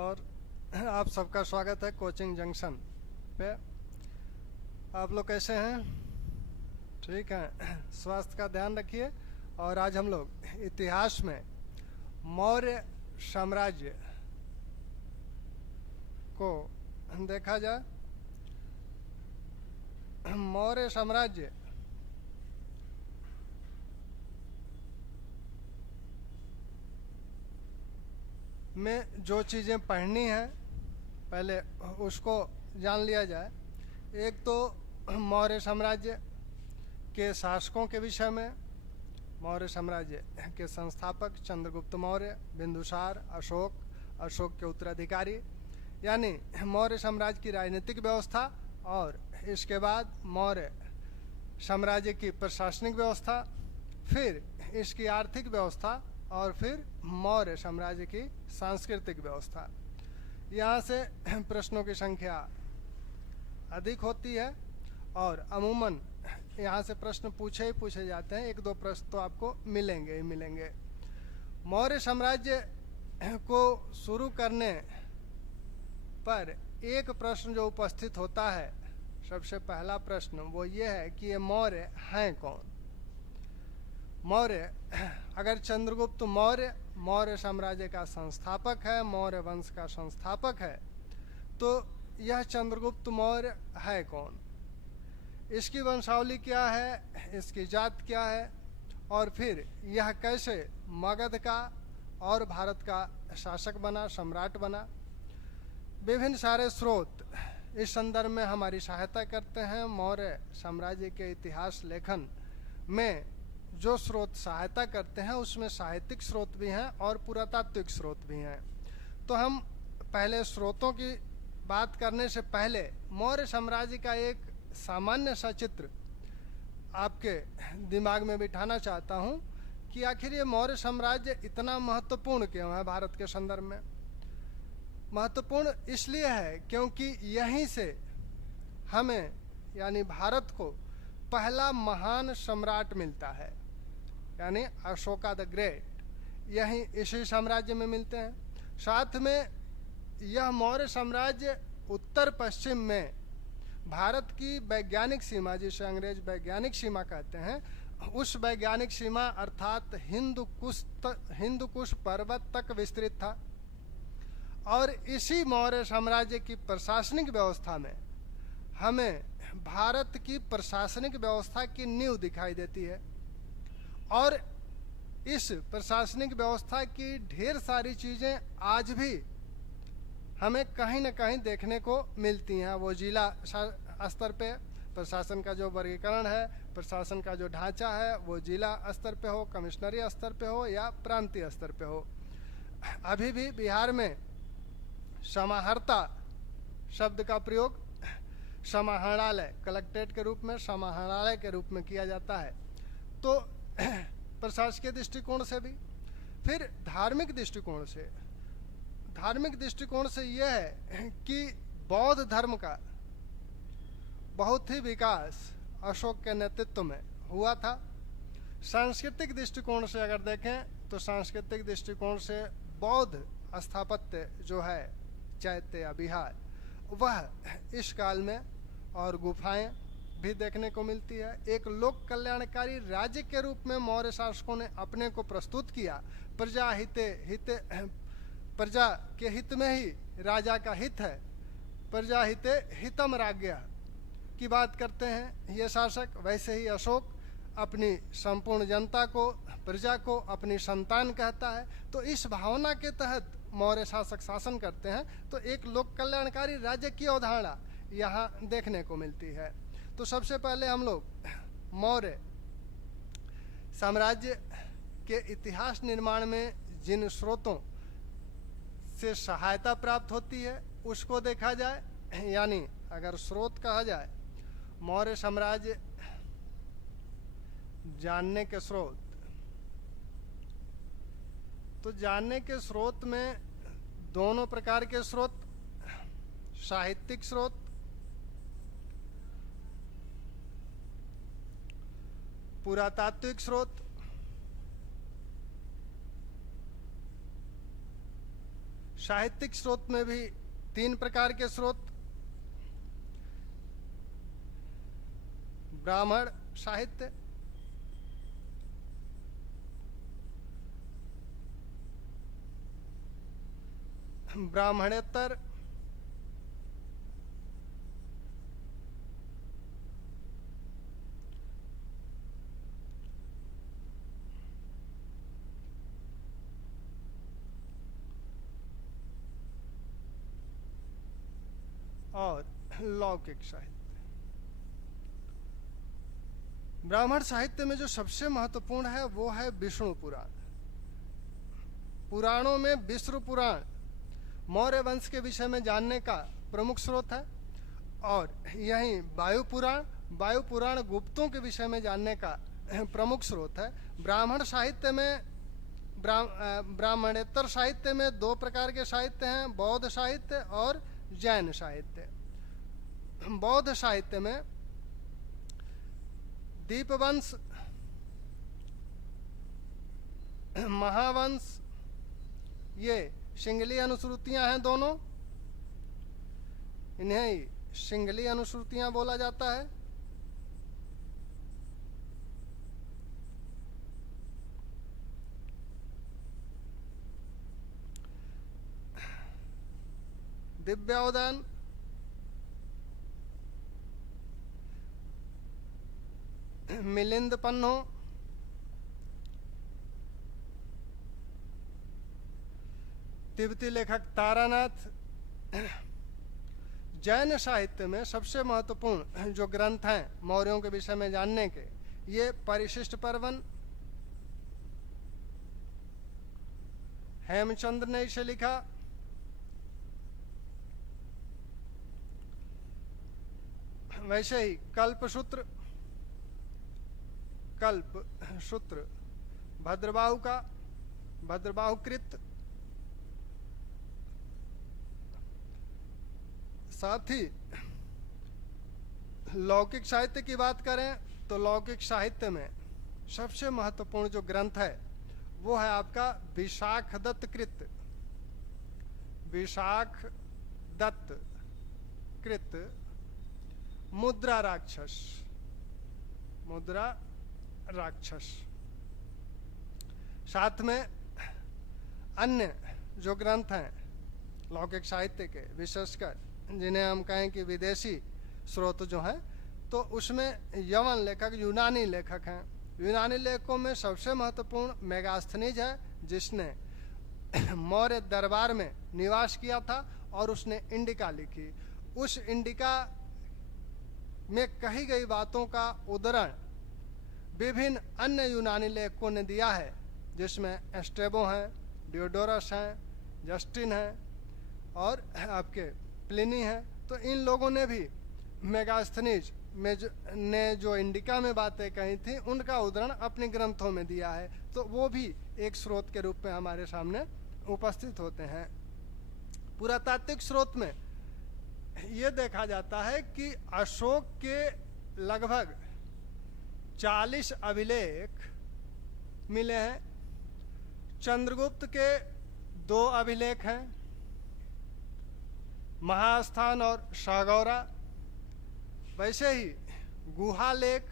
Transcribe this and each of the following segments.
और आप सबका स्वागत है कोचिंग जंक्शन पे। आप लोग कैसे हैं? ठीक हैं? स्वास्थ्य का ध्यान रखिए। और आज हम लोग इतिहास में मौर्य साम्राज्य को देखा जाए। मौर्य साम्राज्य में जो चीज़ें पढ़नी हैं पहले उसको जान लिया जाए। एक तो मौर्य साम्राज्य के शासकों के विषय में, मौर्य साम्राज्य के संस्थापक चंद्रगुप्त मौर्य, बिंदुसार, अशोक, अशोक के उत्तराधिकारी, यानी मौर्य साम्राज्य की राजनीतिक व्यवस्था, और इसके बाद मौर्य साम्राज्य की प्रशासनिक व्यवस्था, फिर इसकी आर्थिक व्यवस्था, और फिर मौर्य साम्राज्य की सांस्कृतिक व्यवस्था। यहाँ से प्रश्नों की संख्या अधिक होती है और अमूमन यहाँ से प्रश्न पूछे ही पूछे जाते हैं। एक दो प्रश्न तो आपको मिलेंगे ही मिलेंगे। मौर्य साम्राज्य को शुरू करने पर एक प्रश्न जो उपस्थित होता है, सबसे पहला प्रश्न वो ये है कि ये मौर्य हैं कौन। मौर्य, अगर चंद्रगुप्त मौर्य मौर्य साम्राज्य का संस्थापक है, मौर्य वंश का संस्थापक है, तो यह चंद्रगुप्त मौर्य है कौन, इसकी वंशावली क्या है, इसकी जात क्या है, और फिर यह कैसे मगध का और भारत का शासक बना, सम्राट बना। विभिन्न सारे स्रोत इस संदर्भ में हमारी सहायता करते हैं। मौर्य साम्राज्य के इतिहास लेखन में जो स्रोत सहायता करते हैं उसमें साहित्यिक स्रोत भी हैं और पुरातात्विक स्रोत भी हैं। तो हम पहले स्रोतों की बात करने से पहले मौर्य साम्राज्य का एक सामान्य सा चित्र आपके दिमाग में बिठाना चाहता हूं कि आखिर ये मौर्य साम्राज्य इतना महत्वपूर्ण क्यों है भारत के संदर्भ में। महत्वपूर्ण इसलिए है क्योंकि यहीं से हमें, यानी भारत को, पहला महान सम्राट मिलता है, यानी अशोका द ग्रेट, यहीं इसी साम्राज्य में मिलते हैं। साथ में यह मौर्य साम्राज्य उत्तर पश्चिम में भारत की वैज्ञानिक सीमा, जिसे अंग्रेज वैज्ञानिक सीमा कहते हैं, उस वैज्ञानिक सीमा अर्थात हिंदू कुश पर्वत तक विस्तृत था। और इसी मौर्य साम्राज्य की प्रशासनिक व्यवस्था में हमें भारत की प्रशासनिक व्यवस्था की नींव दिखाई देती है। और इस प्रशासनिक व्यवस्था की ढेर सारी चीज़ें आज भी हमें कहीं न कहीं देखने को मिलती हैं। वो जिला स्तर पे प्रशासन का जो वर्गीकरण है, प्रशासन का जो ढांचा है, वो जिला स्तर पे हो, कमिश्नरी स्तर पे हो या प्रांतीय स्तर पे हो। अभी भी बिहार में समाहर्ता शब्द का प्रयोग समाहरणालय, कलेक्ट्रेट के रूप में समाहरणालय के रूप में किया जाता है। तो प्रशासकीय दृष्टिकोण से भी, फिर धार्मिक दृष्टिकोण से यह है कि बौद्ध धर्म का बहुत ही विकास अशोक के नेतृत्व में हुआ था। सांस्कृतिक दृष्टिकोण से अगर देखें तो सांस्कृतिक दृष्टिकोण से बौद्ध स्थापत्य जो है, चैत्य या विहार, वह इस काल में और गुफाएं भी देखने को मिलती है। एक लोक कल्याणकारी राज्य के रूप में मौर्य शासकों ने अपने को प्रस्तुत किया। प्रजा के हित में ही राजा का हित है, प्रजा हिते हितम राज्ञ की बात करते हैं ये शासक। वैसे ही अशोक अपनी संपूर्ण जनता को, प्रजा को अपनी संतान कहता है। तो इस भावना के तहत मौर्य शासक शासन करते हैं। तो एक लोक कल्याणकारी राज्य की अवधारणा यहाँ देखने को मिलती है। तो सबसे पहले हम लोग मौर्य साम्राज्य के इतिहास निर्माण में जिन स्रोतों से सहायता प्राप्त होती है उसको देखा जाए। यानी अगर स्रोत कहा जाए, मौर्य साम्राज्य जानने के स्रोत, तो जानने के स्रोत में दोनों प्रकार के स्रोत, साहित्यिक स्रोत, पुरातात्विक स्रोत, साहित्यिक स्रोत में भी 3 प्रकार के स्रोत, ब्राह्मण साहित्य, ब्राह्मणेतर, और लौकिक साहित्य। ब्राह्मण साहित्य में जो सबसे महत्वपूर्ण है वो है विष्णु पुराण। पुराणों में विष्णु पुराण मौर्य वंश के विषय में जानने का प्रमुख स्रोत है, और यहीं वायु पुराण गुप्तों के विषय में जानने का प्रमुख स्रोत है। ब्राह्मण साहित्य में ब्राह्मणेतर साहित्य में 2 प्रकार के साहित्य हैं, बौद्ध साहित्य और जैन साहित्य। बौद्ध साहित्य में दीपवंश, महावंश, ये सिंगली अनुश्रुतियां हैं दोनों, इन्हें ही सिंगली अनुश्रुतियां बोला जाता है। दिव्योदन, मिलिंद पन्नो, तिब्बती लेखक तारानाथ। जैन साहित्य में सबसे महत्वपूर्ण जो ग्रंथ हैं मौर्यों के विषय में जानने के, ये परिशिष्ट पर्वन, हेमचंद्र ने इसे लिखा। वैसे ही कल्पसूत्र भद्रबाहु का, भद्रबाहुकृत। साथ ही लौकिक साहित्य की बात करें तो लौकिक साहित्य में सबसे महत्वपूर्ण जो ग्रंथ है वो है आपका विशाख दत्त कृत। विशाख दत्त कृत मुद्रा राक्षस। साथ में अन्य जो ग्रंथ हैं लौकिक साहित्य के, विशेषकर जिन्हें हम कहें कि विदेशी स्रोत जो हैं, तो उसमें यवन लेखक, यूनानी लेखक हैं। यूनानी लेखकों में सबसे महत्वपूर्ण मेगास्थनीज है, जिसने मौर्य दरबार में निवास किया था और उसने इंडिका लिखी। उस इंडिका में कही गई बातों का उद्धरण विभिन्न अन्य यूनानी लेखकों ने दिया है, जिसमें एस्टेबो हैं, डियोडोरस हैं, जस्टिन हैं और आपके प्लिनी हैं। तो इन लोगों ने भी मेगास्थनीज में ने जो इंडिका में बातें कही थी उनका उद्धरण अपने ग्रंथों में दिया है, तो वो भी एक स्रोत के रूप में हमारे सामने उपस्थित होते हैं। पुरातात्विक स्रोत में ये देखा जाता है कि अशोक के लगभग 40 अभिलेख मिले हैं। चंद्रगुप्त के 2 अभिलेख हैं, महास्थान और सागौरा। वैसे ही गुहालेख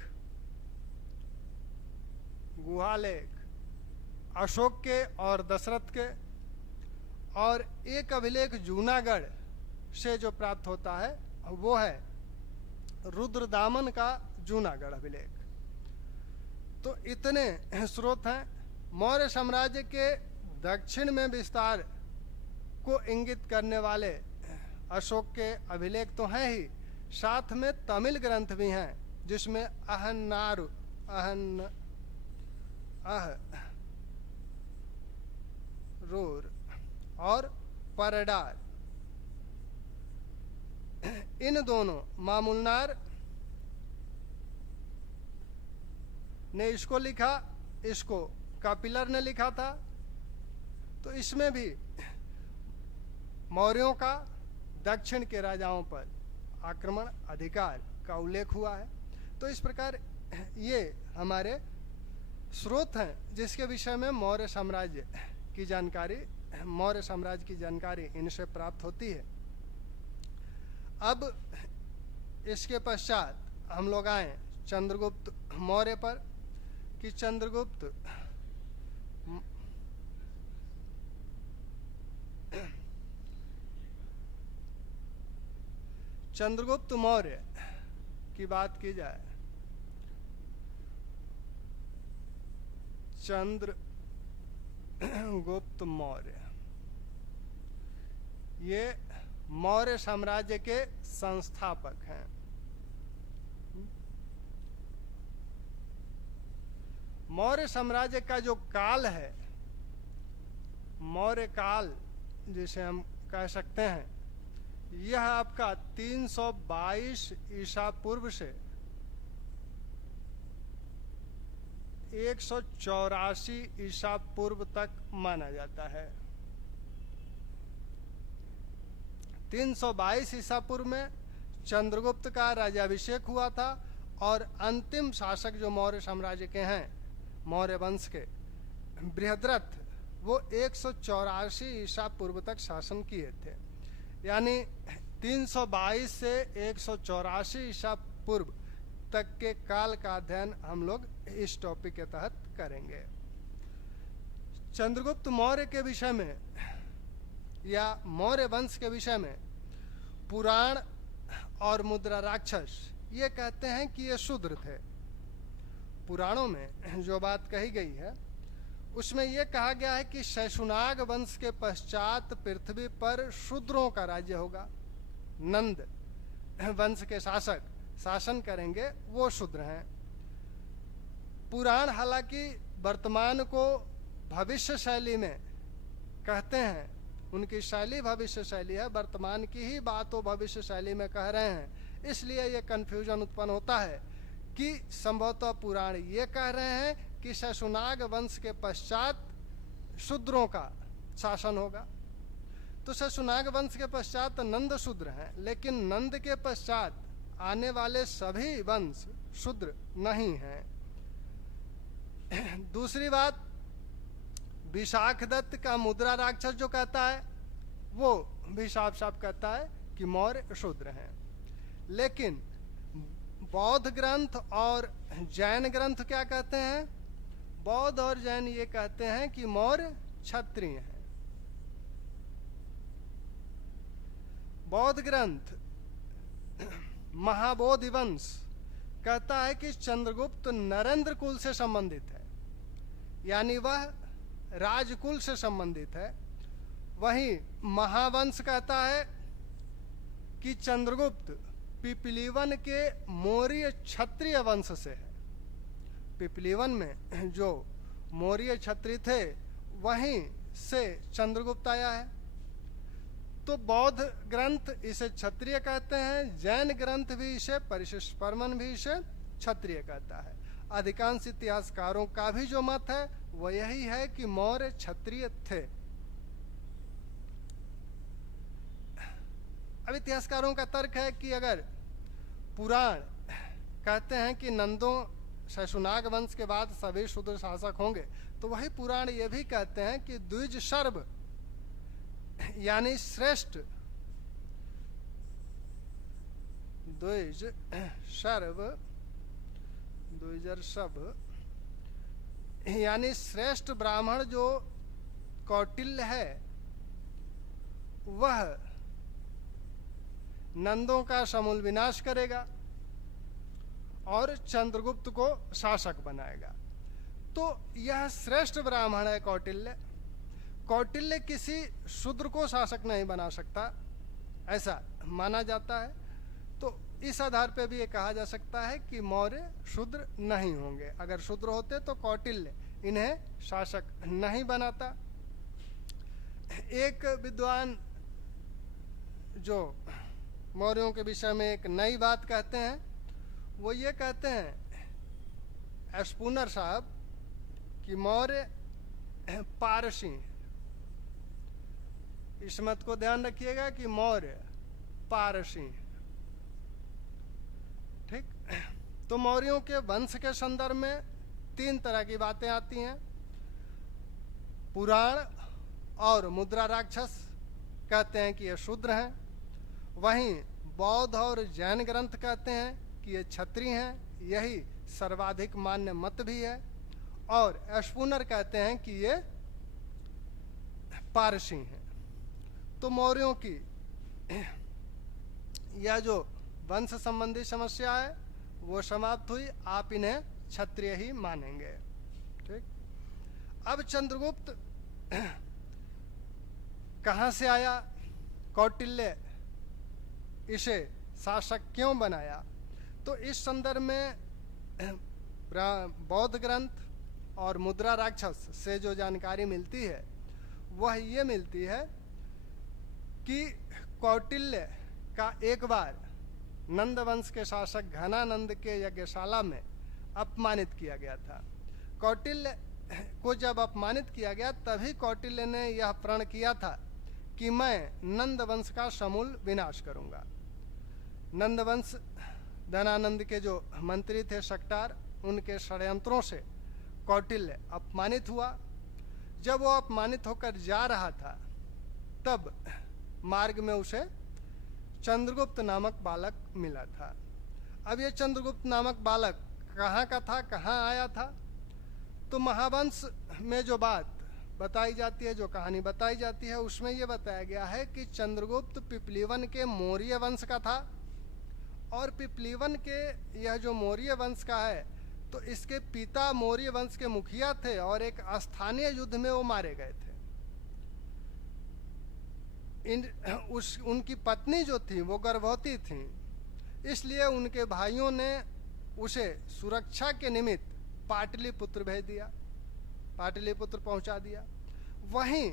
अशोक के और दशरथ के, और एक अभिलेख जूनागढ़ से जो प्राप्त होता है वो है रुद्रदामन का जूनागढ़ अभिलेख। तो इतने स्रोत हैं। मौर्य साम्राज्य के दक्षिण में विस्तार को इंगित करने वाले अशोक के अभिलेख तो हैं ही, साथ में तमिल ग्रंथ भी हैं, जिसमें रूर और परडार, इन दोनों, मामूलनार ने इसको लिखा, इसको कपिलर ने लिखा था। तो इसमें भी मौर्यों का दक्षिण के राजाओं पर आक्रमण, अधिकार का उल्लेख हुआ है। तो इस प्रकार ये हमारे स्रोत हैं जिसके विषय में मौर्य साम्राज्य की जानकारी मौर्य साम्राज्य की जानकारी इनसे प्राप्त होती है। अब इसके पश्चात हम लोग आए चंद्रगुप्त मौर्य पर कि चंद्रगुप्त मौर्य की बात की जाए, चंद्रगुप्त मौर्य ये मौर्य साम्राज्य के संस्थापक हैं। मौर्य साम्राज्य का जो काल है, मौर्य काल जिसे हम कह सकते हैं, यह आपका 322 ईसा पूर्व से 184 ईसा पूर्व तक माना जाता है। 322 ईसा पूर्व में चंद्रगुप्त का राज्याभिषेक हुआ था और अंतिम शासक जो मौर्य साम्राज्य के हैं, मौर्य वंश के, बृहद्रथ, वो 184 ईसा पूर्व तक शासन किए थे। यानी 322 से 184 ईसा पूर्व तक के काल का अध्ययन हम लोग इस टॉपिक के तहत करेंगे। चंद्रगुप्त मौर्य के विषय में या मौर्य वंश के विषय में पुराण और मुद्रा राक्षस ये कहते हैं कि ये शूद्र थे। पुराणों में जो बात कही गई है उसमें यह कहा गया है कि शैशुनाग वंश के पश्चात पृथ्वी पर शूद्रों का राज्य होगा। नंद वंश के शासक शासन करेंगे, वो शूद्र हैं। पुराण हालांकि वर्तमान को भविष्य शैली में कहते हैं, उनकी शैली भविष्य शैली है, वर्तमान की ही बात वो भविष्य शैली में कह रहे हैं। इसलिए ये कंफ्यूजन उत्पन्न होता है कि संभवतः पुराण ये कह रहे हैं कि शैशुनाग वंश के पश्चात शूद्रों का शासन होगा। तो शैशुनाग वंश के पश्चात नंद शूद्र हैं, लेकिन नंद के पश्चात आने वाले सभी वंश शूद्र नहीं हैं। दूसरी बात, विशाखदत्त का मुद्रा राक्षस जो कहता है वो भी साफ साफ कहता है कि मौर्य शूद्र हैं। लेकिन बौद्ध ग्रंथ और जैन ग्रंथ क्या कहते हैं? बौद्ध और जैन ये कहते हैं कि मौर्य क्षत्रिय हैं। बौद्ध ग्रंथ महाबोधि वंश कहता है कि चंद्रगुप्त नरेंद्र कुल से संबंधित है, यानी वह राजकुल से संबंधित है। वहीं महावंश कहता है कि चंद्रगुप्त पिपलीवन के मौर्य क्षत्रिय वंश से है। पिपलीवन में जो मौर्य क्षत्रिय थे वहीं से चंद्रगुप्त आया है। तो बौद्ध ग्रंथ इसे क्षत्रिय कहते हैं, जैन ग्रंथ भी इसे, परिशिष्ट परमन भी इसे क्षत्रिय कहता है। अधिकांश इतिहासकारों का भी जो मत है वह यही है कि मौर्य क्षत्रिय थे। अब इतिहासकारों का तर्क है कि अगर पुराण कहते हैं कि नंदों शैशुनाग वंश के बाद सभी शूद्र शासक होंगे, तो वही पुराण ये भी कहते हैं कि द्विज शर्व यानी श्रेष्ठ, द्विज शर्व, द्विजर शब यानी श्रेष्ठ ब्राह्मण जो कौटिल्य है वह नंदों का समूल विनाश करेगा और चंद्रगुप्त को शासक बनाएगा। तो यह श्रेष्ठ ब्राह्मण है कौटिल्य। कौटिल्य किसी शूद्र को शासक नहीं बना सकता, ऐसा माना जाता है। तो इस आधार पे भी ये कहा जा सकता है कि मौर्य शूद्र नहीं होंगे। अगर शूद्र होते तो कौटिल्य इन्हें शासक नहीं बनाता। एक विद्वान जो मौर्यों के विषय में एक नई बात कहते हैं, वो ये कहते हैं स्पूनर साहब कि मौर्य पारसी। इस मत को ध्यान रखिएगा कि मौर्य पारसी। ठीक। तो मौर्यों के वंश के संदर्भ में तीन तरह की बातें आती हैं, पुराण और मुद्रा राक्षस कहते हैं कि ये शूद्र हैं। वहीं बौद्ध और जैन ग्रंथ कहते हैं कि ये क्षत्रिय हैं, यही सर्वाधिक मान्य मत भी है। और एस्पूनर कहते हैं कि ये पारसी हैं। तो मौर्यों की यह जो वंश संबंधी समस्या है वो समाप्त हुई। आप इन्हें क्षत्रिय ही मानेंगे। ठीक। अब चंद्रगुप्त कहाँ से आया, कौटिल्य इसे शासक क्यों बनाया, तो इस संदर्भ में बौद्ध ग्रंथ और मुद्रा राक्षस से जो जानकारी मिलती है वह ये मिलती है कि कौटिल्य का एक बार नंद वंश के शासक घनानंद के यज्ञशाला में अपमानित किया गया था। कौटिल्य को जब अपमानित किया गया तभी कौटिल्य ने यह प्रण किया था कि मैं नंद वंश का समूल विनाश करूंगा। नंद वंश धनानंद के जो मंत्री थे शक्टार, उनके षड्यंत्रों से कौटिल्य अपमानित हुआ। जब वो अपमानित होकर जा रहा था तब मार्ग में उसे चंद्रगुप्त नामक बालक मिला था। अब ये चंद्रगुप्त नामक बालक कहाँ का था, कहाँ आया था, तो महावंश में जो बात बताई जाती है, जो कहानी बताई जाती है, उसमें ये बताया गया है कि चंद्रगुप्त पिपलीवन के मौर्य वंश का था। और पिपलीवन के यह जो मौर्य वंश का है तो इसके पिता मौर्य वंश के मुखिया थे और एक स्थानीय युद्ध में वो मारे गए थे। उनकी पत्नी जो थी वो गर्भवती थी, इसलिए उनके भाइयों ने उसे सुरक्षा के निमित्त पाटलिपुत्र भेज दिया, पाटलिपुत्र पहुंचा दिया। वहीं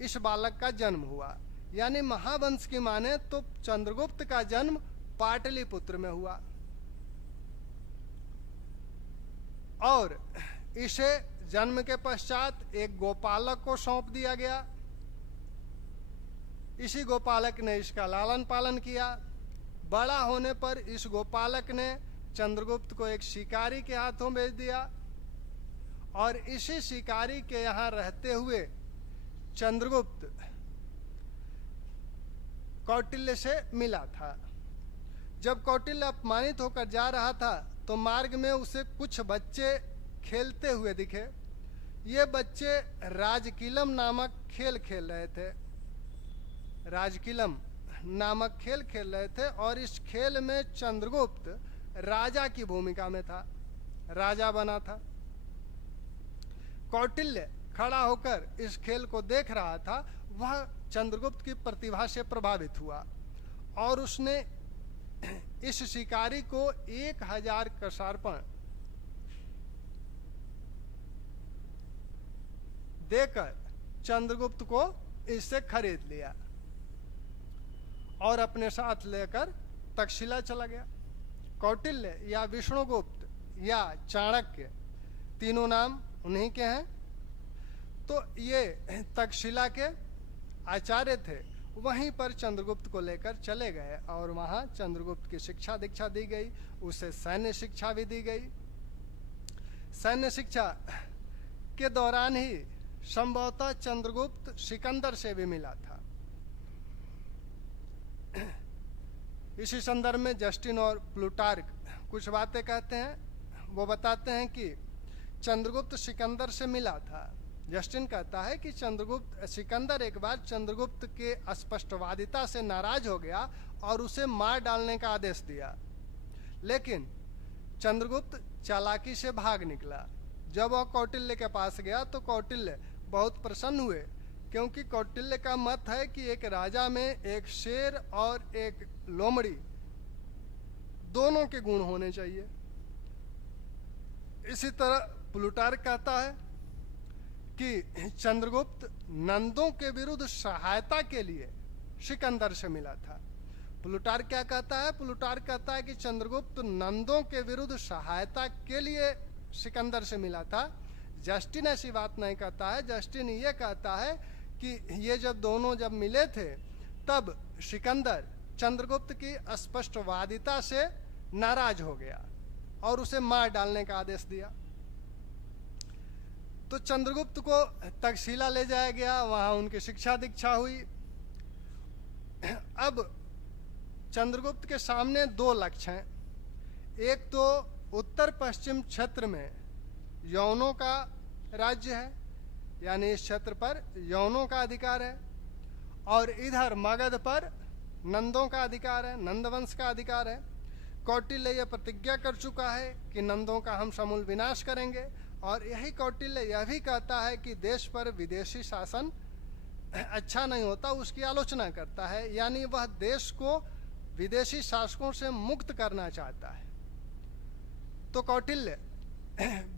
इस बालक का जन्म हुआ। यानी महावंश की माने तो चंद्रगुप्त का जन्म पाटलिपुत्र में हुआ और इसे जन्म के पश्चात एक गोपालक को सौंप दिया गया। इसी गोपालक ने इसका लालन पालन किया। बड़ा होने पर इस गोपालक ने चंद्रगुप्त को एक शिकारी के हाथों भेज दिया और इसी शिकारी के यहाँ रहते हुए चंद्रगुप्त कौटिल्य से मिला था। जब कौटिल्य अपमानित होकर जा रहा था तो मार्ग में उसे कुछ बच्चे खेलते हुए दिखे। ये बच्चे राजकिलम नामक खेल खेल रहे थे, राजकिलम नामक खेल खेल रहे थे और इस खेल में चंद्रगुप्त राजा की भूमिका में था, राजा बना था। कौटिल्य खड़ा होकर इस खेल को देख रहा था। वह चंद्रगुप्त की प्रतिभा से प्रभावित हुआ और उसने इस शिकारी को 1000 कसार्पण देकर चंद्रगुप्त को इससे खरीद लिया और अपने साथ लेकर तक्षशिला चला गया। कौटिल्य या विष्णुगुप्त या चाणक्य तीनों नाम उन्हीं के हैं। तो ये तक्षशिला के आचार्य थे, वहीं पर चंद्रगुप्त को लेकर चले गए और वहां चंद्रगुप्त की शिक्षा दीक्षा दी गई। उसे सैन्य शिक्षा भी दी गई। सैन्य शिक्षा के दौरान ही संभवतः चंद्रगुप्त सिकंदर से भी मिला था। इसी संदर्भ में जस्टिन और प्लूटार्क कुछ बातें कहते हैं। वो बताते हैं कि चंद्रगुप्त सिकंदर से मिला था। जस्टिन कहता है कि सिकंदर एक बार चंद्रगुप्त के अस्पष्टवादिता से नाराज हो गया और उसे मार डालने का आदेश दिया, लेकिन चंद्रगुप्त चालाकी से भाग निकला। जब वह कौटिल्य के पास गया तो कौटिल्य बहुत प्रसन्न हुए, क्योंकि कौटिल्य का मत है कि एक राजा में एक शेर और एक लोमड़ी दोनों के गुण होने चाहिए। इसी तरह प्लूटार्क कहता है कि चंद्रगुप्त नंदों के विरुद्ध सहायता के लिए सिकंदर से मिला था। प्लूटार्क क्या कहता है? प्लूटार्क कहता है कि चंद्रगुप्त नंदों के विरुद्ध सहायता के लिए सिकंदर से मिला था। जस्टिन ऐसी बात नहीं कहता है। जस्टिन ये कहता है कि ये दोनों जब मिले थे तब सिकंदर चंद्रगुप्त की अस्पष्टवादिता से नाराज हो गया और उसे मार डालने का आदेश दिया। तो चंद्रगुप्त को तक्षशिला ले जाया गया, वहां उनकी शिक्षा दीक्षा हुई। अब चंद्रगुप्त के सामने दो लक्ष्य हैं। एक तो उत्तर पश्चिम क्षेत्र में यवनों का राज्य है, यानी इस क्षेत्र पर यवनों का अधिकार है, और इधर मगध पर नंदों का अधिकार है, नंदवंश का अधिकार है। कौटिल्य यह प्रतिज्ञा कर चुका है कि नंदों का हम समूल विनाश करेंगे, और यही कौटिल्य यह भी कहता है कि देश पर विदेशी शासन अच्छा नहीं होता, उसकी आलोचना करता है, यानी वह देश को विदेशी शासकों से मुक्त करना चाहता है। तो कौटिल्य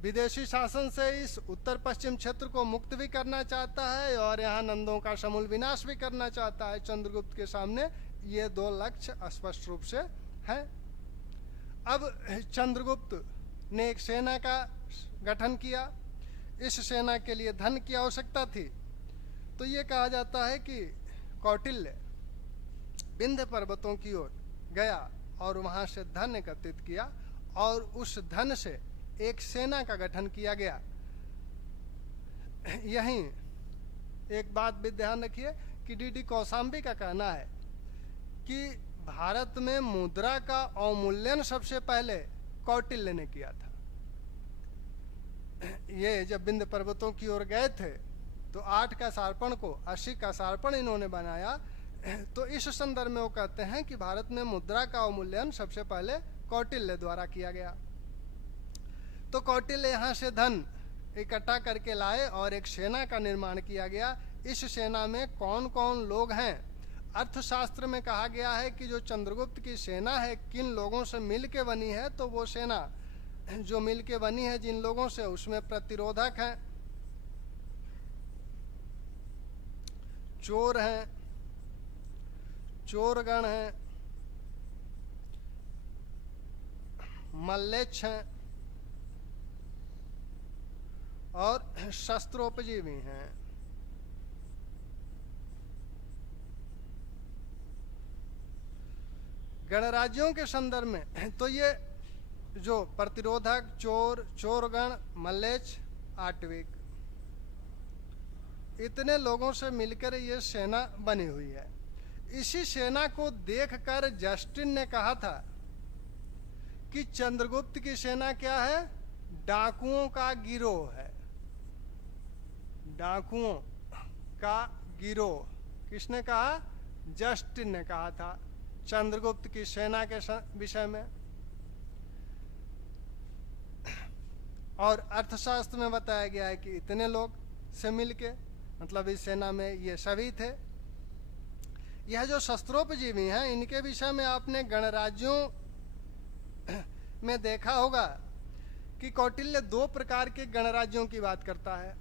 विदेशी शासन से इस उत्तर पश्चिम क्षेत्र को मुक्त भी करना चाहता है और यहाँ नंदों का समूल विनाश भी करना चाहता है। चंद्रगुप्त के सामने ये दो लक्ष्य स्पष्ट रूप से हैं। अब चंद्रगुप्त ने एक सेना का गठन किया। इस सेना के लिए धन की आवश्यकता थी, तो ये कहा जाता है कि कौटिल्य विंध्य पर्वतों की ओर गया और वहां से धन एकत्रित किया, और उस धन से एक सेना का गठन किया गया। यहीं एक बात भी ध्यान रखिए कि डी कौशाम्बी का कहना है कि भारत में मुद्रा का अवमूल्यन सबसे पहले कौटिल्य ने किया था। ये जब विंध्य पर्वतों की ओर गए थे तो 8 का सार्पण को 80 का सार्पण इन्होंने बनाया। तो इस संदर्भ में वो कहते हैं कि भारत में मुद्रा का अवमूल्यन सबसे पहले कौटिल्य द्वारा किया गया। तो कौटिल्य यहाँ से धन इकट्ठा करके लाए और एक सेना का निर्माण किया गया। इस सेना में कौन कौन लोग हैं? अर्थशास्त्र में कहा गया है कि जो चंद्रगुप्त की सेना है किन लोगों से मिल के बनी है, तो वो सेना जो मिल के बनी है जिन लोगों से, उसमें प्रतिरोधक हैं, चोर हैं, चोरगण हैं, मल्लेच्छ हैं और शस्त्रोपजीवी हैं। गणराज्यों के संदर्भ में तो ये जो प्रतिरोधक, चोर, चोरगण, मल्लेच्छ, आटविक, इतने लोगों से मिलकर ये सेना बनी हुई है। इसी सेना को देखकर जस्टिन ने कहा था कि चंद्रगुप्त की सेना क्या है? डाकुओं का गिरोह है। डाकुओं का गिरोह किसने कहा? जस्टिन ने कहा था चंद्रगुप्त की सेना के विषय में। और अर्थशास्त्र में बताया गया है कि इतने लोग से मिलके, मतलब इस सेना में ये सभी थे। यह जो शस्त्रोपजीवी हैं, इनके विषय में आपने गणराज्यों में देखा होगा कि कौटिल्य 2 प्रकार के गणराज्यों की बात करता है।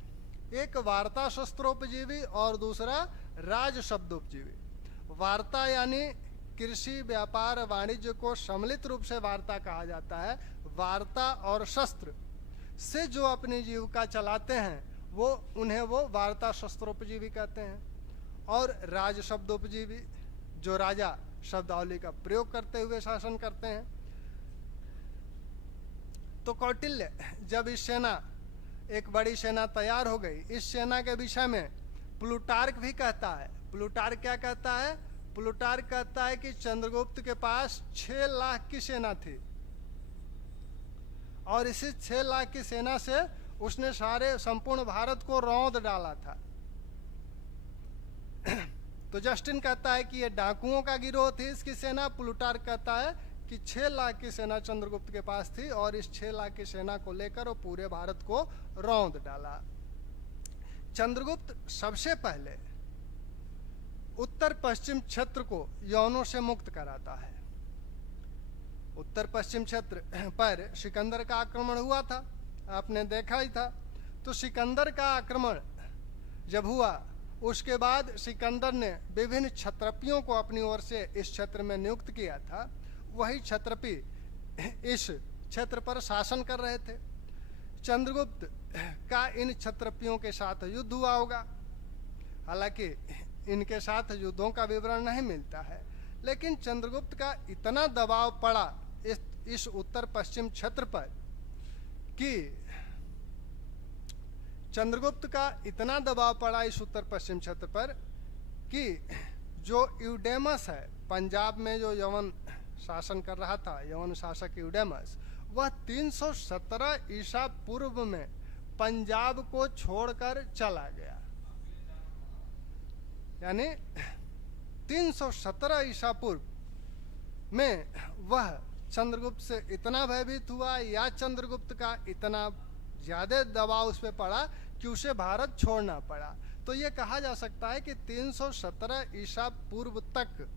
एक वार्ता शस्त्रोपजीवी और दूसरा राज शब्दोपजीवी। वार्ता यानी कृषि, व्यापार, वाणिज्य को सम्मिलित रूप से वार्ता कहा जाता है। वार्ता और शस्त्र से जो अपनी जीविका चलाते हैं उन्हें वो वार्ता शस्त्रोपजीवी कहते हैं। और राज शब्दोपजीवी जो राजा शब्दावली का प्रयोग करते हुए शासन करते हैं। तो कौटिल्य जब इस सेना, एक बड़ी सेना तैयार हो गई, इस सेना के विषय में प्लूटार्क भी कहता है। प्लूटार्क क्या कहता है? प्लूटार्क कहता है कि चंद्रगुप्त के पास 6 लाख की सेना थी और इसी 6 लाख की सेना से उसने संपूर्ण भारत को रौंद डाला था। तो जस्टिन कहता है कि ये डाकुओं का गिरोह थी इसकी सेना। प्लूटार्क कहता है कि 6 लाख की सेना चंद्रगुप्त के पास थी और इस 6 लाख की सेना को लेकर वो पूरे भारत को रौंद डाला। चंद्रगुप्त सबसे पहले उत्तर पश्चिम क्षेत्र को यवनों से मुक्त कराता है। उत्तर पश्चिम क्षेत्र पर सिकंदर का आक्रमण हुआ था, आपने देखा ही था। तो सिकंदर का आक्रमण जब हुआ, उसके बाद सिकंदर ने विभिन्न क्षत्रपियों को अपनी ओर से इस क्षेत्र में नियुक्त किया था। वही क्षत्रपी इस क्षेत्र पर शासन कर रहे थे। चंद्रगुप्त का इन क्षत्रपियों के साथ युद्ध हुआ होगा। हालांकि इनके साथ युद्धों का विवरण नहीं मिलता है, लेकिन चंद्रगुप्त का इतना दबाव पड़ा इस उत्तर पश्चिम क्षेत्र पर कि चंद्रगुप्त का इतना दबाव पड़ा इस उत्तर पश्चिम क्षेत्र पर कि जो यूडेमस है, पंजाब में जो यवन शासन कर रहा था, यवन शासक यूडेमस, वह 317 ईसा पूर्व में पंजाब को छोड़कर चला गया। यानी 317 ईसा पूर्व में वह चंद्रगुप्त से इतना भयभीत हुआ या चंद्रगुप्त का इतना ज्यादा दबाव उस पर पड़ा कि उसे भारत छोड़ना पड़ा। तो ये कहा जा सकता है कि 317 ईसा पूर्व तक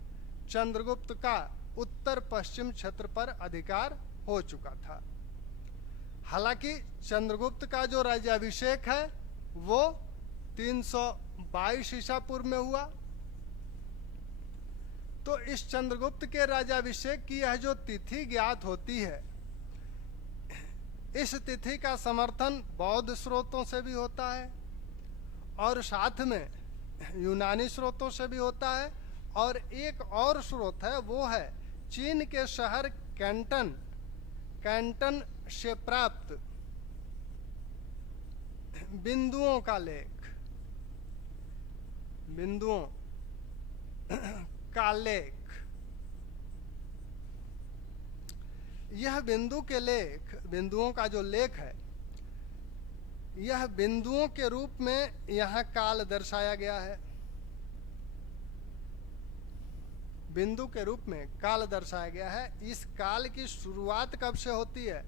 चंद्रगुप्त का उत्तर पश्चिम क्षेत्र पर अधिकार हो चुका था। हालांकि चंद्रगुप्त का जो राज्याभिषेक है वो 322 ईसा पूर्व में हुआ। तो इस चंद्रगुप्त के राज्याभिषेक की यह जो तिथि ज्ञात होती है, इस तिथि का समर्थन बौद्ध स्रोतों से भी होता है और साथ में यूनानी स्रोतों से भी होता है, और एक और स्रोत है, वो है चीन के शहर कैंटन से प्राप्त बिंदुओं का लेख, बिंदुओं का लेख। यह बिंदुओं का जो लेख है, यह बिंदुओं के रूप में यहाँ काल दर्शाया गया है। बिंदु के रूप में काल दर्शाया गया है। इस काल की शुरुआत कब से होती है?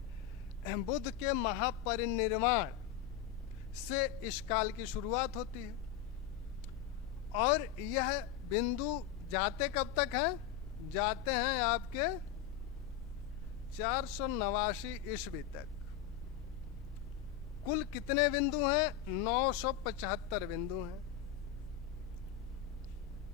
बुद्ध के महापरिनिर्वाण से इस काल की शुरुआत होती है। और यह बिंदु जाते कब तक हैं? जाते हैं आपके 489 ईस्वी तक। कुल कितने बिंदु हैं? 975 बिंदु हैं।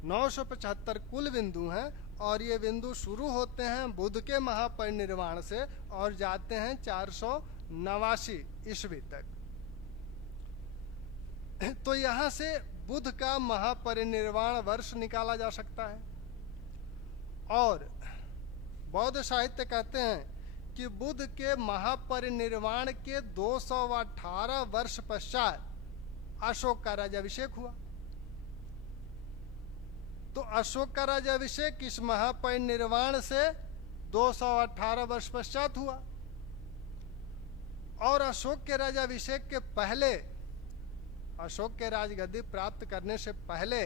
975 कुल बिंदु हैं, और ये बिंदु शुरू होते हैं बुद्ध के महापरिनिर्वाण से और जाते हैं 489 ईस्वी तक। तो यहां से बुद्ध का महापरिनिर्वाण वर्ष निकाला जा सकता है। और बौद्ध साहित्य कहते हैं कि बुद्ध के महापरिनिर्वाण के 218 वर्ष पश्चात अशोक का राज्याभिषेक हुआ। तो अशोक का राज्याभिषेक इस महापरिनिर्वाण से 218 वर्ष पश्चात हुआ। और अशोक के राज्याभिषेक के पहले, अशोक के राजगद्दी प्राप्त करने से पहले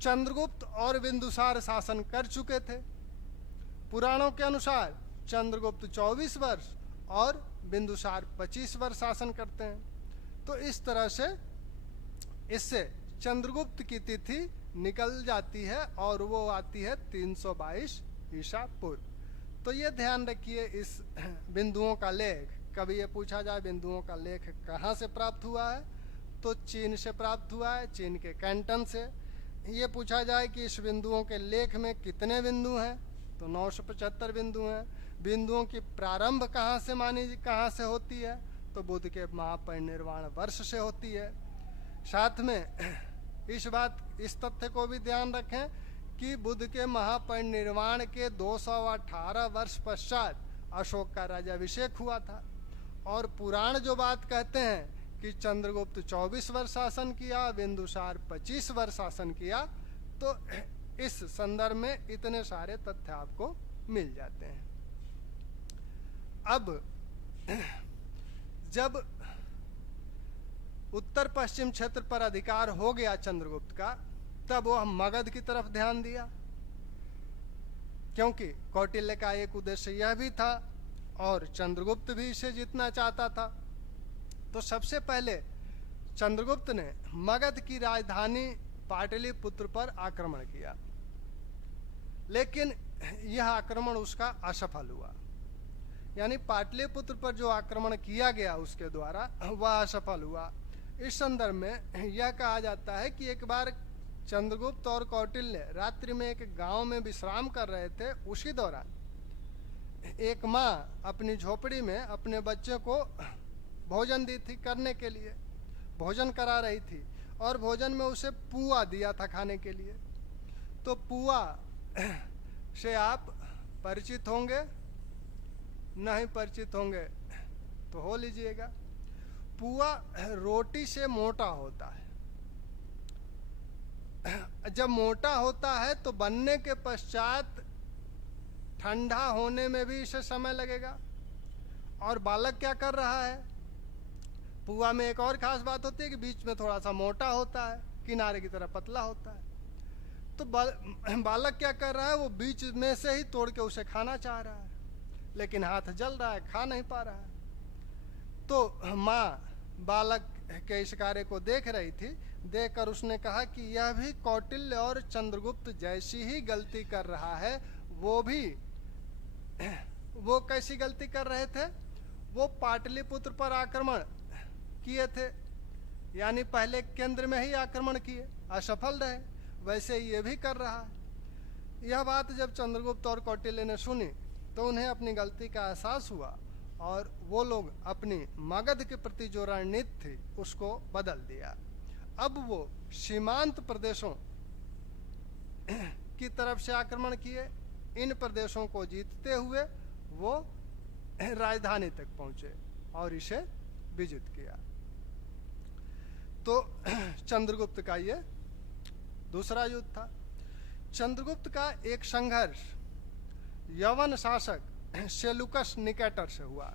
चंद्रगुप्त और बिंदुसार शासन कर चुके थे। पुराणों के अनुसार चंद्रगुप्त 24 वर्ष और बिंदुसार 25 वर्ष शासन करते हैं। तो इस तरह से इससे चंद्रगुप्त की तिथि निकल जाती है और वो आती है 322 ईसा पूर्व। तो ये ध्यान रखिए इस बिंदुओं का लेख। कभी ये पूछा जाए बिंदुओं का लेख कहाँ से प्राप्त हुआ है, तो चीन से प्राप्त हुआ है, चीन के कैंटन से। ये पूछा जाए कि इस बिंदुओं के लेख में कितने बिंदु हैं, तो 975 बिंदु हैं। बिंदुओं की प्रारंभ कहाँ से होती है, तो बुद्ध के महापरिनिर्वाण वर्ष से होती है। साथ में इस तथ्य को भी ध्यान रखें कि बुद्ध के महापरिनिर्वाण के 218 वर्ष पश्चात अशोक का राज्याभिषेक हुआ था। और पुराण जो बात कहते हैं कि चंद्रगुप्त 24 वर्ष शासन किया, बिंदुसार 25 वर्ष शासन किया, तो इस संदर्भ में इतने सारे तथ्य आपको मिल जाते हैं। अब जब उत्तर पश्चिम क्षेत्र पर अधिकार हो गया चंद्रगुप्त का, तब वह मगध की तरफ ध्यान दिया, क्योंकि कौटिल्य का एक उद्देश्य यह भी था और चंद्रगुप्त भी इसे जीतना चाहता था। तो सबसे पहले चंद्रगुप्त ने मगध की राजधानी पाटलिपुत्र पर आक्रमण किया, लेकिन यह आक्रमण उसका असफल हुआ। यानी पाटलिपुत्र पर जो आक्रमण किया गया उसके द्वारा वह असफल हुआ। इस संदर्भ में यह कहा जाता है कि एक बार चंद्रगुप्त और कौटिल्य रात्रि में एक गांव में विश्राम कर रहे थे। उसी दौरान एक माँ अपनी झोपड़ी में अपने बच्चे को भोजन दी थी, करने के लिए भोजन करा रही थी, और भोजन में उसे पुआ दिया था खाने के लिए। तो पुआ से आप परिचित होंगे, नहीं परिचित होंगे तो हो लीजिएगा। पुआ रोटी से मोटा होता है। जब मोटा होता है तो बनने के पश्चात ठंडा होने में भी इसे समय लगेगा। और बालक क्या कर रहा है, पुआ में एक और खास बात होती है कि बीच में थोड़ा सा मोटा होता है, किनारे की तरह पतला होता है। तो बालक क्या कर रहा है, वो बीच में से ही तोड़ के उसे खाना चाह रहा है, लेकिन हाथ जल रहा है, खा नहीं पा रहा है। तो माँ बालक के इस कार्य को देख रही थी। देखकर उसने कहा कि यह भी कौटिल्य और चंद्रगुप्त जैसी ही गलती कर रहा है। वो कैसी गलती कर रहे थे, वो पाटलिपुत्र पर आक्रमण किए थे, यानी पहले केंद्र में ही आक्रमण किए, असफल रहे, वैसे ये भी कर रहा है। यह बात जब चंद्रगुप्त और कौटिल्य ने सुनी तो उन्हें अपनी गलती का एहसास हुआ और वो लोग अपनी मगध के प्रति जो रणनीति थी उसको बदल दिया। अब वो सीमांत प्रदेशों की तरफ से आक्रमण किए। इन प्रदेशों को जीतते हुए वो राजधानी तक पहुंचे और इसे विजित किया। तो चंद्रगुप्त का ये दूसरा युद्ध था। चंद्रगुप्त का एक संघर्ष यवन शासक सेलुकस निकेटर से हुआ।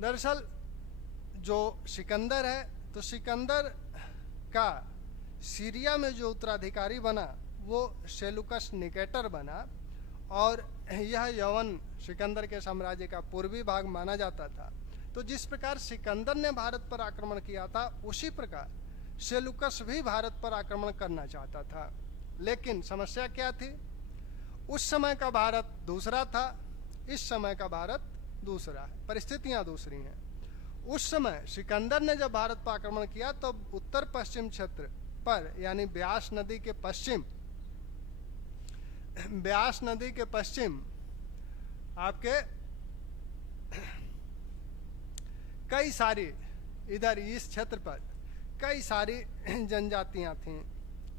दरअसल जो सिकंदर है, तो सिकंदर का सीरिया में जो उत्तराधिकारी बना वो सेलुकस निकेटर बना, और यह यवन सिकंदर के साम्राज्य का पूर्वी भाग माना जाता था। तो जिस प्रकार सिकंदर ने भारत पर आक्रमण किया था, उसी प्रकार सेलुकस भी भारत पर आक्रमण करना चाहता था। लेकिन समस्या क्या थी, उस समय का भारत दूसरा था, इस समय का भारत दूसरा है, परिस्थितियां दूसरी हैं। उस समय सिकंदर ने जब भारत पर आक्रमण किया तो उत्तर पश्चिम क्षेत्र पर, यानी ब्यास नदी के पश्चिम आपके कई सारी, इधर इस क्षेत्र पर कई सारी जनजातियां थीं,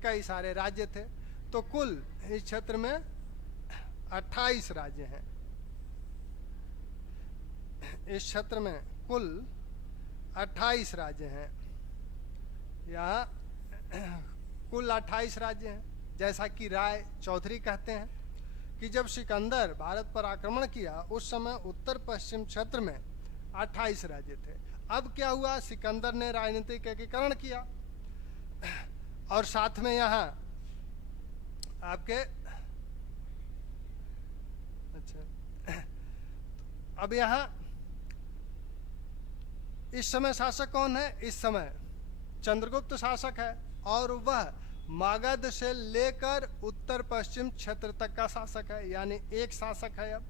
कई सारे राज्य थे। तो कुल इस क्षेत्र में 28 राज्य हैं। इस क्षेत्र में कुल 28 राज्य हैं। यहाँ कुल 28 राज्य हैं। जैसा कि राय चौधरी कहते हैं कि जब सिकंदर भारत पर आक्रमण किया उस समय उत्तर पश्चिम क्षेत्र में 28 राज्य थे। अब क्या हुआ, सिकंदर ने राजनीतिक एकीकरण किया और साथ में यहाँ आपके अब यहाँ इस समय शासक कौन है, इस समय चंद्रगुप्त शासक है और वह मगध से लेकर उत्तर पश्चिम क्षेत्र तक का शासक है, यानी एक शासक है। अब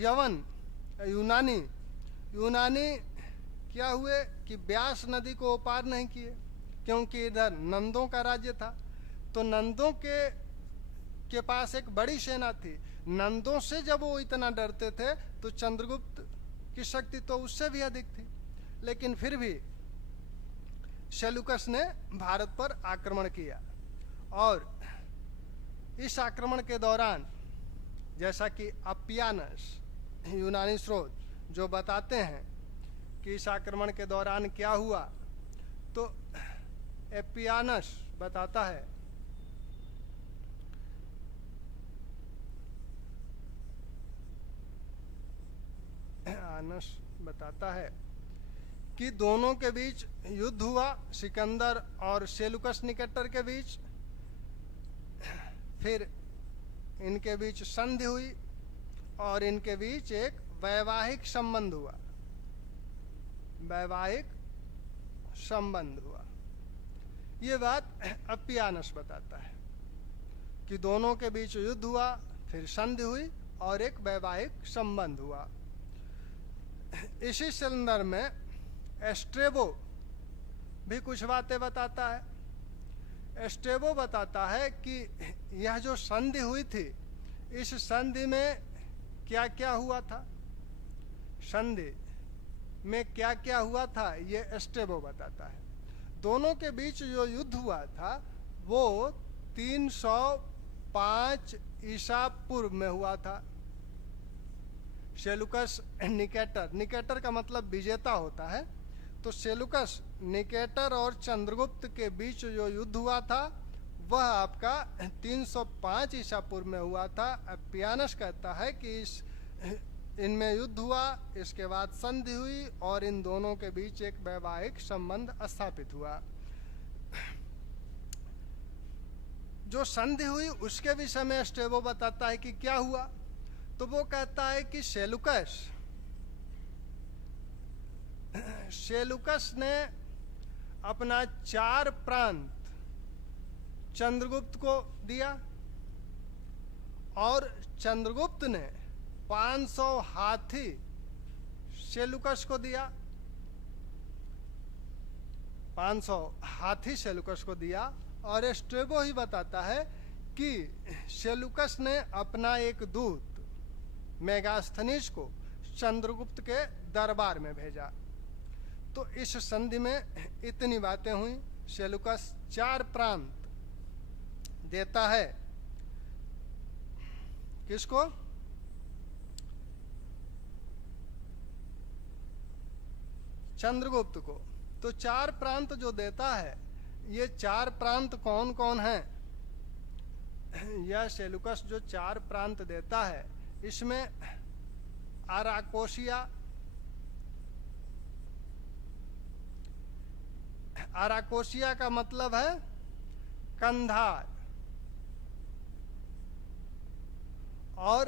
यवन यूनानी क्या हुए कि ब्यास नदी को पार नहीं किए, क्योंकि इधर नंदों का राज्य था। तो नंदों के पास एक बड़ी सेना थी। नंदों से जब वो इतना डरते थे तो चंद्रगुप्त की शक्ति तो उससे भी अधिक थी। लेकिन फिर भी सेलुकस ने भारत पर आक्रमण किया और इस आक्रमण के दौरान, जैसा कि अपियानस यूनानी स्रोत जो बताते हैं कि इस आक्रमण के दौरान क्या हुआ, तो एपियानस बताता है कि दोनों के बीच युद्ध हुआ, सिकंदर और सेलुकस निकेटर के बीच। फिर इनके बीच संधि हुई और इनके बीच एक वैवाहिक संबंध हुआ। ये बात अपियानस बताता है कि दोनों के बीच युद्ध हुआ, फिर संधि हुई और एक वैवाहिक संबंध हुआ। इसी संदर्भ में एस्ट्रेबो भी कुछ बातें बताता है। एस्ट्रेबो बताता है कि यह जो संधि हुई थी, इस संधि में क्या क्या हुआ था, संधि में क्या क्या हुआ था, ये एस्ट्रेबो बताता है। दोनों के बीच जो युद्ध हुआ था वो 305 ईसा पूर्व में हुआ था। सेलुकस निकेटर, निकेटर का मतलब विजेता होता है, तो सेलुकस निकेटर और चंद्रगुप्त के बीच जो युद्ध हुआ था वह आपका 305 ईसा पूर्व में हुआ था। अप्पियानस कहता है कि इनमें युद्ध हुआ, इसके बाद संधि हुई और इन दोनों के बीच एक वैवाहिक संबंध स्थापित हुआ। जो संधि हुई उसके विषय में स्ट्रेबो बताता है कि क्या हुआ, तो वो कहता है कि सेलुकस ने अपना 4 प्रांत चंद्रगुप्त को दिया और चंद्रगुप्त ने 500 हाथी सेलुकस को दिया, 500 हाथी सेलुकस को दिया। और स्ट्रेबो ही बताता है कि सेलुकस ने अपना एक दूत मेगास्थनीज को चंद्रगुप्त के दरबार में भेजा। तो इस संधि में इतनी बातें हुई। सेलुकस 4 प्रांत देता है किसको? चंद्रगुप्त को। तो 4 प्रांत जो देता है, ये 4 प्रांत कौन कौन हैं? यह सेलुकस जो 4 प्रांत देता है इसमें अराकोसिया, अराकोसिया का मतलब है कंधार, और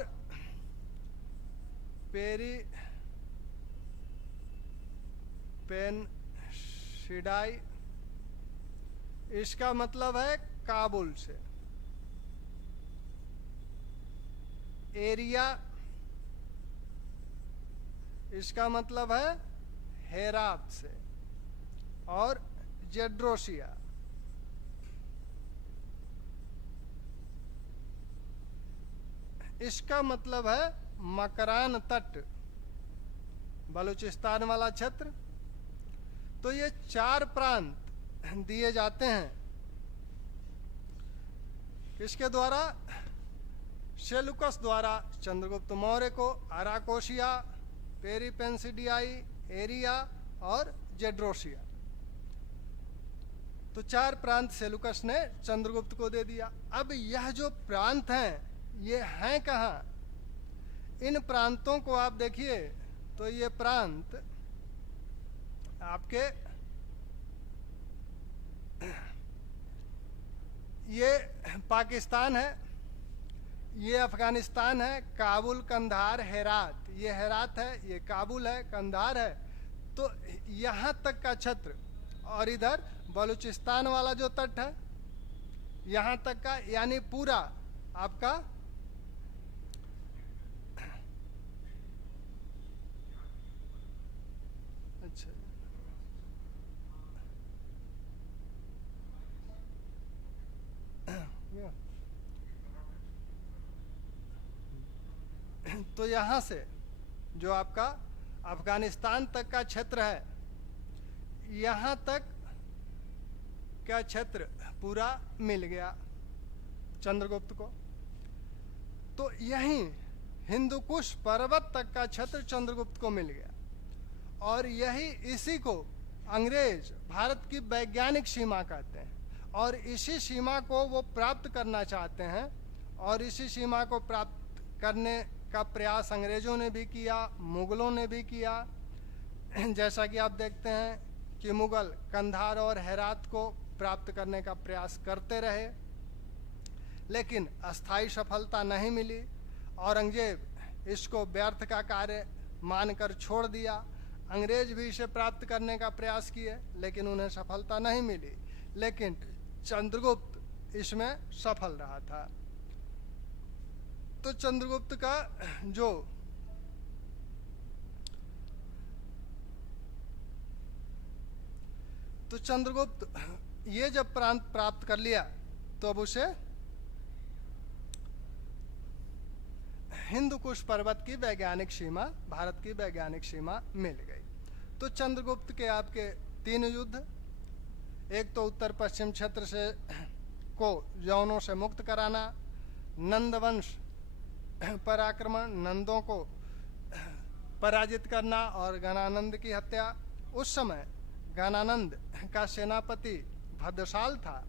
पेनशिडाई इसका मतलब है काबुल से, एरिया इसका मतलब है हेरात से, और जेड्रोसिया इसका मतलब है मकरान तट, बलूचिस्तान वाला क्षेत्र। तो ये 4 प्रांत दिए जाते हैं किसके द्वारा? सेलुकस द्वारा चंद्रगुप्त मौर्य को। अराकोसिया, पेरिपेंसिडियाई, एरिया और जेड्रोसिया, तो 4 प्रांत सेलुकस ने चंद्रगुप्त को दे दिया। अब यह जो प्रांत हैं ये हैं कहाँ? इन प्रांतों को आप देखिए तो ये प्रांत आपके ये पाकिस्तान है, ये अफगानिस्तान है, काबुल, कंधार, हेरात, ये हेरात है, ये काबुल है, कंधार है। तो यहाँ तक का क्षेत्र, और इधर बलूचिस्तान वाला जो तट है यहाँ तक का, यानी पूरा आपका अच्छा तो यहाँ से जो आपका अफगानिस्तान तक का क्षेत्र है, यहाँ तक का क्षेत्र पूरा मिल गया चंद्रगुप्त को। तो यहीं हिंदुकुश पर्वत तक का क्षेत्र चंद्रगुप्त को मिल गया, और यही इसी को अंग्रेज भारत की वैज्ञानिक सीमा कहते हैं। और इसी सीमा को वो प्राप्त करना चाहते हैं, और इसी सीमा को प्राप्त करने का प्रयास अंग्रेजों ने भी किया, मुगलों ने भी किया। जैसा कि आप देखते हैं कि मुगल कंधार और हेरात को प्राप्त करने का प्रयास करते रहे, लेकिन अस्थायी सफलता नहीं मिली। औरंगजेब इसको व्यर्थ का कार्य मानकर छोड़ दिया। अंग्रेज भी इसे प्राप्त करने का प्रयास किए, लेकिन उन्हें सफलता नहीं मिली। लेकिन चंद्रगुप्त इसमें सफल रहा था। तो चंद्रगुप्त का जो चंद्रगुप्त ये जब प्रांत प्राप्त कर लिया, तो अब उसे हिंदुकुश पर्वत की वैज्ञानिक सीमा, भारत की वैज्ञानिक सीमा मिल गई। तो चंद्रगुप्त के आपके 3 युद्ध, एक तो उत्तर पश्चिम क्षेत्र से को यौनों से मुक्त कराना, नंदवंश पर आक्रमण, नंदों को पराजित करना और गणानंद की हत्या। उस समय गणानंद का सेनापति भद्रशाल था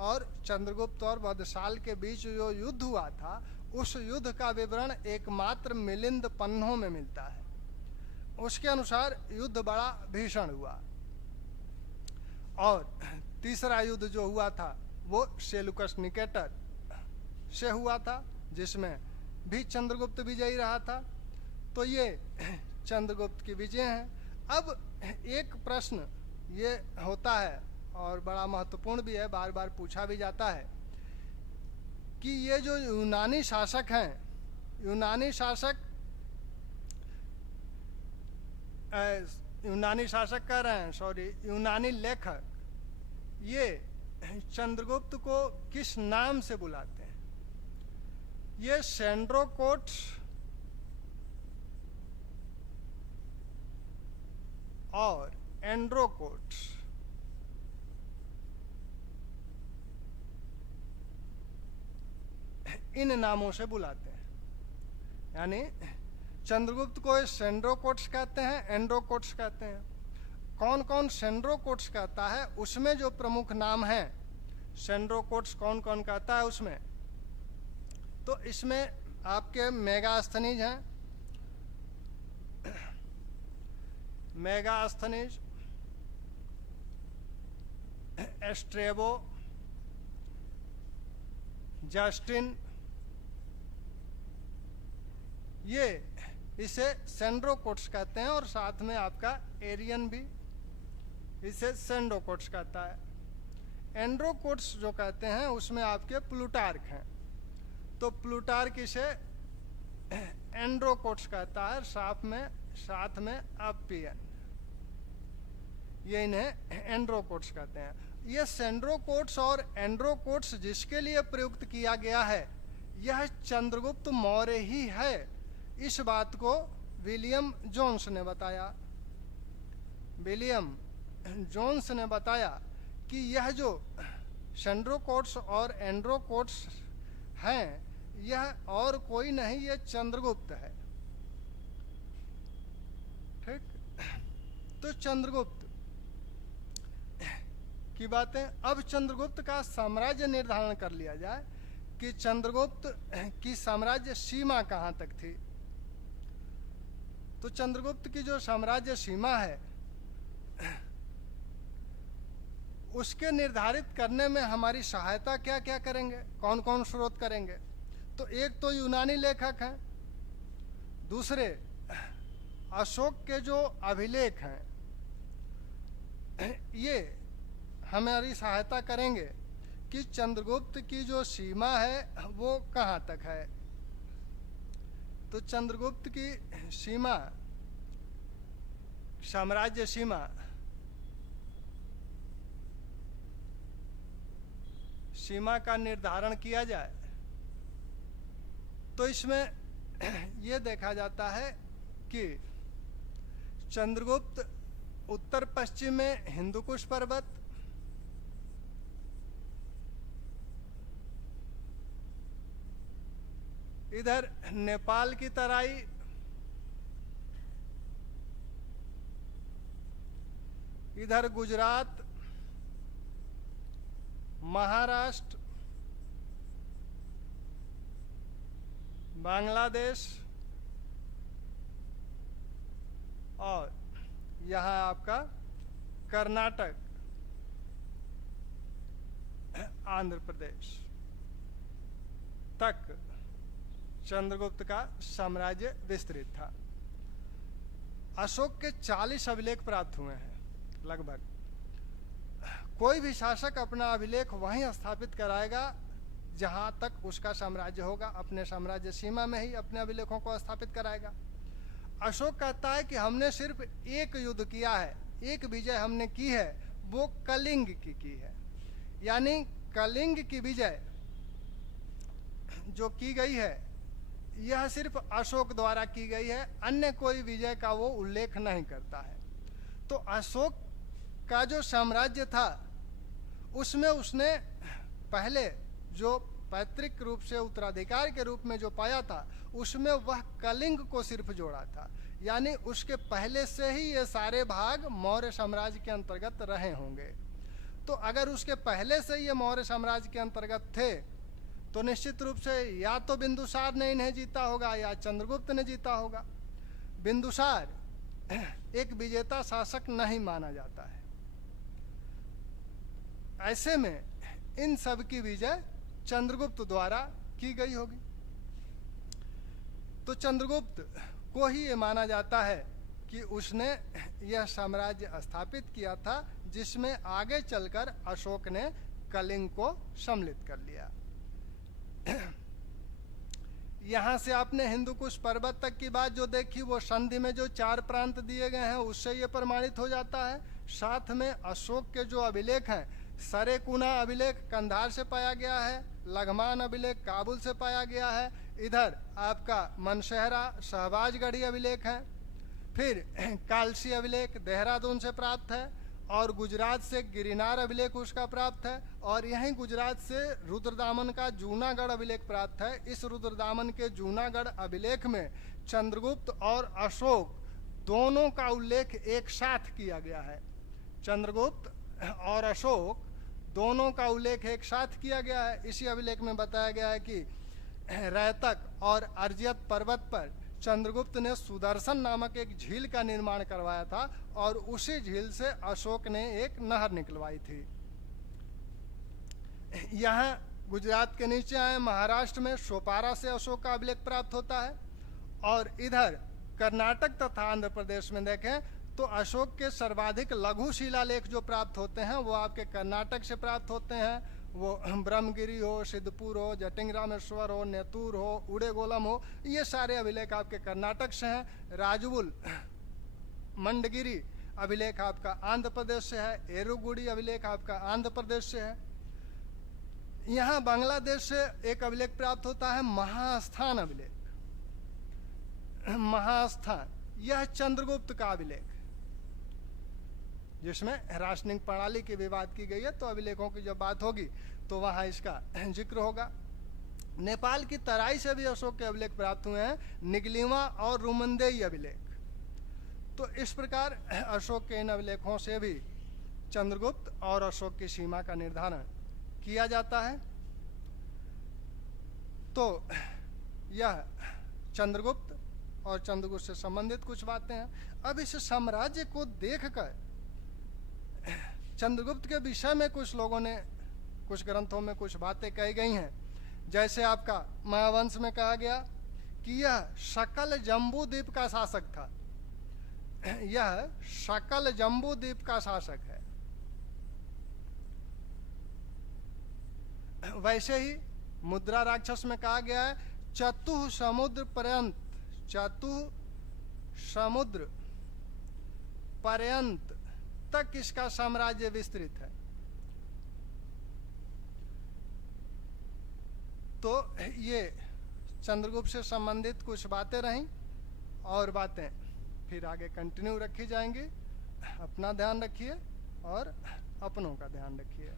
और चंद्रगुप्त और भद्रशाल के बीच जो युद्ध हुआ था, उस युद्ध का विवरण एकमात्र मिलिंद पन्नों में मिलता है। उसके अनुसार युद्ध बड़ा भीषण हुआ। और तीसरा युद्ध जो हुआ था वो सेलुकस निकेटर से हुआ था, जिसमें भी चंद्रगुप्त विजयी रहा था। तो ये चंद्रगुप्त की विजय हैं। अब एक प्रश्न ये होता है और बड़ा महत्वपूर्ण भी है, बार बार पूछा भी जाता है कि ये जो यूनानी शासक हैं, यूनानी शासक कह रहे हैं, सॉरी, यूनानी लेखक ये चंद्रगुप्त को किस नाम से बुलाते हैं? ये सेंड्रोकोट्स और एंड्रोकोट्स, इन नामों से बुलाते हैं। यानी चंद्रगुप्त को सेंड्रोकोट्स कहते हैं, एंड्रोकोट्स कहते हैं। कौन कौन सेंड्रोकोट्स कहता है, उसमें जो प्रमुख नाम हैं, सेंड्रोकोट्स कौन कौन कहता है उसमें, तो इसमें आपके मेगास्थनीज हैं, मेगास्थनीज, एस्ट्रेबो, जस्टिन, ये इसे सेंड्रोकोट्स कहते हैं। और साथ में आपका एरियन भी इसे सेंड्रोकोट्स कहता है। एंड्रोकोट्स जो कहते हैं उसमें आपके प्लूटार्क हैं, तो प्लूटार्क इसे एंड्रोकोट्स कहता है, साथ में अपियन, ये इन्हें एंड्रोकोट्स कहते हैं। ये सेंड्रोकोट्स और एंड्रोकोट्स जिसके लिए प्रयुक्त किया गया है, यह चंद्रगुप्त मौर्य ही है। इस बात को विलियम जोन्स ने बताया। विलियम जोन्स ने बताया कि यह जो सेंड्रोकोट्स और एंड्रोकोट्स हैं, यह और कोई नहीं, ये चंद्रगुप्त है। ठीक, तो चंद्रगुप्त की बातें। अब चंद्रगुप्त का साम्राज्य निर्धारण कर लिया जाए कि चंद्रगुप्त की साम्राज्य सीमा कहाँ तक थी। तो चंद्रगुप्त की जो साम्राज्य सीमा है, उसके निर्धारित करने में हमारी सहायता क्या क्या करेंगे, कौन कौन स्रोत करेंगे? तो एक तो यूनानी लेखक हैं, दूसरे अशोक के जो अभिलेख हैं, ये हमारी सहायता करेंगे कि चंद्रगुप्त की जो सीमा है वो कहाँ तक है। तो चंद्रगुप्त की सीमा, साम्राज्य सीमा का निर्धारण किया जाए तो इसमें ये देखा जाता है कि चंद्रगुप्त उत्तर पश्चिम में हिंदुकुश पर्वत, इधर नेपाल की तराई, इधर गुजरात, महाराष्ट्र, बांग्लादेश और यहाँ आपका कर्नाटक, आंध्र प्रदेश तक चंद्रगुप्त का साम्राज्य विस्तृत था। अशोक के 40 अभिलेख प्राप्त हुए हैं लगभग। कोई भी शासक अपना अभिलेख वहीं स्थापित कराएगा जहां तक उसका साम्राज्य होगा, अपने साम्राज्य सीमा में ही अपने अभिलेखों को स्थापित कराएगा। अशोक कहता है कि हमने सिर्फ एक युद्ध किया है, एक विजय हमने की है, वो कलिंग की है। यानी कलिंग की विजय जो की गई है यह सिर्फ अशोक द्वारा की गई है, अन्य कोई विजय का वो उल्लेख नहीं करता है। तो अशोक का जो साम्राज्य था उसमें उसने पहले जो पैतृक रूप से उत्तराधिकार के रूप में जो पाया था उसमें वह कलिंग को सिर्फ जोड़ा था। यानी उसके पहले से ही ये सारे भाग मौर्य साम्राज्य के अंतर्गत रहे होंगे। तो अगर उसके पहले से ये मौर्य साम्राज्य के अंतर्गत थे तो निश्चित रूप से या तो बिंदुसार ने इन्हें जीता होगा या चंद्रगुप्त ने जीता होगा। बिंदुसार एक विजेता शासक नहीं माना जाता है। ऐसे में इन सब की विजय चंद्रगुप्त द्वारा की गई होगी। तो चंद्रगुप्त को ही ये माना जाता है कि उसने यह साम्राज्य स्थापित किया था जिसमें आगे चलकर अशोक ने कलिंग को सम्मिलित कर लिया। यहाँ से आपने हिंदुकुश पर्वत तक की बात जो देखी वो संधि में जो 4 प्रांत दिए गए हैं उससे ये प्रमाणित हो जाता है। साथ में अशोक के जो अभिलेख हैं, सरेकुना अभिलेख कंधार से पाया गया है, लघमान अभिलेख काबुल से पाया गया है, इधर आपका मनशहरा शहबाजगढ़ी अभिलेख है, फिर कालसी अभिलेख देहरादून से प्राप्त है और गुजरात से गिरनार अभिलेख उसका प्राप्त है और यहीं गुजरात से रुद्रदामन का जूनागढ़ अभिलेख प्राप्त है। इस रुद्रदामन के जूनागढ़ अभिलेख में चंद्रगुप्त और अशोक दोनों का उल्लेख एक साथ किया गया है। चंद्रगुप्त और अशोक दोनों का उल्लेख एक साथ किया गया है। इसी अभिलेख में बताया गया है कि रैतक और अर्जियत पर्वत पर चंद्रगुप्त ने सुदर्शन नामक एक झील का निर्माण करवाया था और उसी झील से अशोक ने एक नहर निकलवाई थी। यहाँ गुजरात के नीचे आए महाराष्ट्र में सोपारा से अशोक का अभिलेख प्राप्त होता है और इधर कर्नाटक तथा आंध्र प्रदेश में देखें तो अशोक के सर्वाधिक लघु शिलालेख जो प्राप्त होते हैं वो आपके कर्नाटक से प्राप्त होते हैं। वो ब्रह्मगिरी हो, सिद्धपुर हो, जटिंग रामेश्वर हो, नेतूर हो, उड़ेगोलम हो, ये सारे अभिलेख आपके कर्नाटक से हैं। राजवुल मंडगिरी अभिलेख आपका आंध्र प्रदेश से है। एरुगुड़ी अभिलेख आपका आंध्र प्रदेश से है। यहाँ बांग्लादेश से एक अभिलेख प्राप्त होता है महास्थान अभिलेख। महास्थान यह चंद्रगुप्त का अभिलेख जिसमें राशनिंग प्रणाली की भी बात की गई है। तो अभिलेखों की जब बात होगी तो वहां इसका जिक्र होगा। नेपाल की तराई से भी अशोक के अभिलेख प्राप्त हुए हैं, निगलीवा और रुमंदेई अभिलेख। तो इस प्रकार अशोक के इन अभिलेखों से भी चंद्रगुप्त और अशोक की सीमा का निर्धारण किया जाता है। तो यह चंद्रगुप्त और चंद्रगुप्त से संबंधित कुछ बातें हैं। अब इस साम्राज्य को देखकर चंद्रगुप्त के विषय में कुछ लोगों ने कुछ ग्रंथों में कुछ बातें कही गई हैं। जैसे आपका महावंश में कहा गया कि यह सकल जम्बूद्वीप का शासक था। यह सकल जम्बूद्वीप का शासक है। वैसे ही मुद्रा राक्षस में कहा गया है चतुः समुद्र पर्यंत, चतुः समुद्र पर्यंत तक इसका साम्राज्य विस्तृत है। तो ये चंद्रगुप्त से संबंधित कुछ बातें रहीं और बातें फिर आगे कंटिन्यू रखी जाएंगी। अपना ध्यान रखिए और अपनों का ध्यान रखिए।